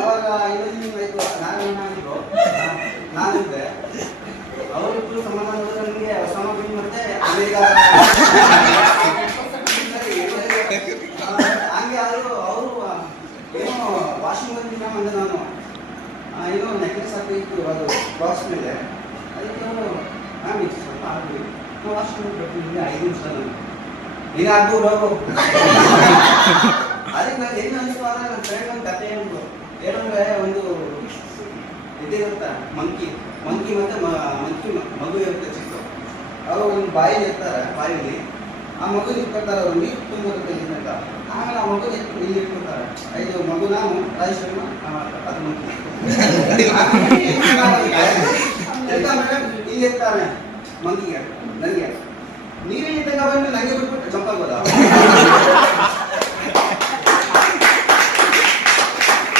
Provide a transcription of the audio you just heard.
ಅವಾಗ ಇನ್ನೊಂದು ನಾನಿದ್ರು ನಾನಿದ್ದೆ ಅವರಿಬ್ಬರು ಸಮಾಧಾನ ಹೋದ್ರೆ ನನಗೆ ಒಸಾಮ ಬಿನ್ ಮತ್ತೆ ಅಮೇರಿಕ ಹಂಗೆ ಆದರೂ ಅವರು ಏನೋ ವಾಷಿಂಗ್ ಬಂದಿನ ಬಂದೆ ನಾನು ಏನೋ ನೆಕ್ಲೆಸ್ ಹಾಕಿತ್ತು ಅದು ಬಾಕ್ಸ್ ಮೇಲೆ ಅದಕ್ಕೆ ಅವರು ಮ್ಯಾಮ್ ಇದು ಸ್ವಲ್ಪ ಆಗಲಿ ನಾವು ವಾಷಿಂಗ್ ಬರ್ತೀನಿ 5 ನಿಮಿಷ ನಾನು ನೀನು ಆಗ್ಬೋದು ಹೋಗು ಅದಕ್ಕೆ ನಾನು ಏನು ಅನಿಸ್ತು ಅಂದರೆ ನನ್ನ ಫ್ರೆಂಡ್ ಒಂದು ಕತೆ ಉಂಟು ಏನಂದರೆ ಒಂದು ಇದಿರುತ್ತೆ ಮಂಕಿ ಮಂಕಿ ಮತ್ತು ಮಗು ಇರುತ್ತೆ ಚಿಕ್ಕ ಅವರು ಒಂದು ಬಾಯಲ್ಲಿ ಇರ್ತಾರೆ ಬಾಯಲ್ಲಿ ಆ ಮಗು ಇಟ್ಕೊಳ್ತಾರೆ ಅವರು ನೀರು ತುಂಬಿರುತ್ತೆ ಅಂತ ಆಮೇಲೆ ಆ ಮಗು ಇಲ್ಲಿ ಇಟ್ಕೊಳ್ತಾರೆ ಇದು ಮಗು ನಾನು ರಾಜೇಶ್ವರನ ಅದು ಮಂಕಿ ಇಲ್ಲಿ ಇರ್ತಾನೆ ಮಂಕಿಗೆ ನನಗೆ ನೀರಿನ ತಗ ಬಂದು ನನಗೆ ಬಿಟ್ಬಿಟ್ಟು ಜಂಪ್ ಆಗ್ಬೋದಾ